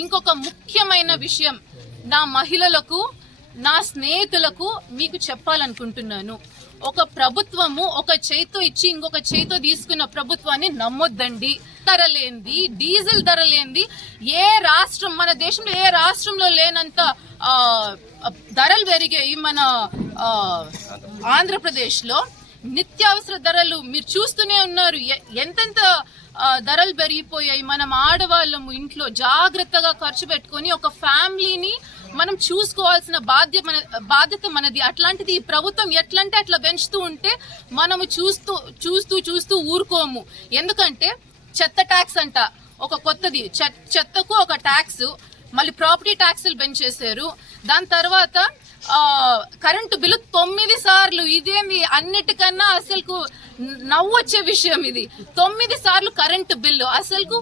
ఇంకొక ముఖ్యమైన విషయం నా మహిళలకు, నా స్నేహితులకు మీకు చెప్పాలనుకుంటున్నాను. ఒక ప్రభుత్వము ఒక చేతితో ఇచ్చి ఇంకొక చేతితో తీసుకున్న ప్రభుత్వాన్ని నమ్మొద్దండి. ధర లేనిది, డీజిల్ ధర లేనిది ఏ రాష్ట్రం, మన దేశంలో ఏ రాష్ట్రంలో లేనంత ధరలు పెరిగాయి మన ఆంధ్రప్రదేశ్లో. నిత్యావసర ధరలు మీరు చూస్తూనే ఉన్నారు, ఎంతెంత ధరలు పెరిగిపోయాయి. మనం ఆడవాళ్ళము ఇంట్లో జాగ్రత్తగా ఖర్చు పెట్టుకొని ఒక ఫ్యామిలీని మనం చూసుకోవాల్సిన బాధ్యత మనది. అట్లాంటిది ఈ ప్రభుత్వం ఎట్లంటే అట్లా పెంచుతూ ఉంటే మనము చూస్తూ ఊరుకోము. ఎందుకంటే చెత్త ట్యాక్స్ అంట ఒక కొత్తది, చెత్తకు ఒక ట్యాక్స్, మళ్ళీ ప్రాపర్టీ ట్యాక్సులు పెంచేశారు. దాని తర్వాత కరెంటు బిల్లు 9 సార్లు. ఇదేమి అన్నిటికన్నా అసలుకు నవ్వొచ్చే విషయం ఇది. 9 సార్లు కరెంటు బిల్లు. అసలుకు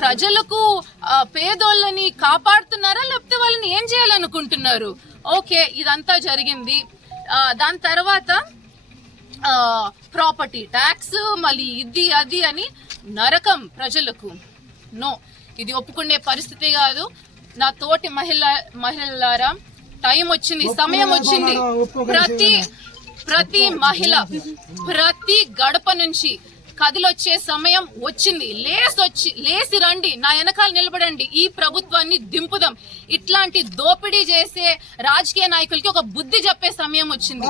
ప్రజలకు, పేదోళ్ళని కాపాడుతున్నారా లేకపోతే వాళ్ళని ఏం చేయాలనుకుంటున్నారు? ఓకే, ఇదంతా జరిగింది. దాని తర్వాత ప్రాపర్టీ ట్యాక్స్, మళ్ళీ ఇది అది అని నరకం ప్రజలకు. నో, ఇది ఒప్పుకునే పరిస్థితి కాదు. నా తోటి మహిళలారా, టైం వచ్చింది, సమయం వచ్చింది. ప్రతి మహిళ ప్రతి గడప నుంచి కదిలొచ్చే సమయం వచ్చింది. లేసి రండి, నా వెనకాల నిలబడండి, ఈ ప్రభుత్వాన్ని దింపుదాం. ఇట్లాంటి దోపిడీ చేసే రాజకీయ నాయకులకి ఒక బుద్ధి చెప్పే సమయం వచ్చింది.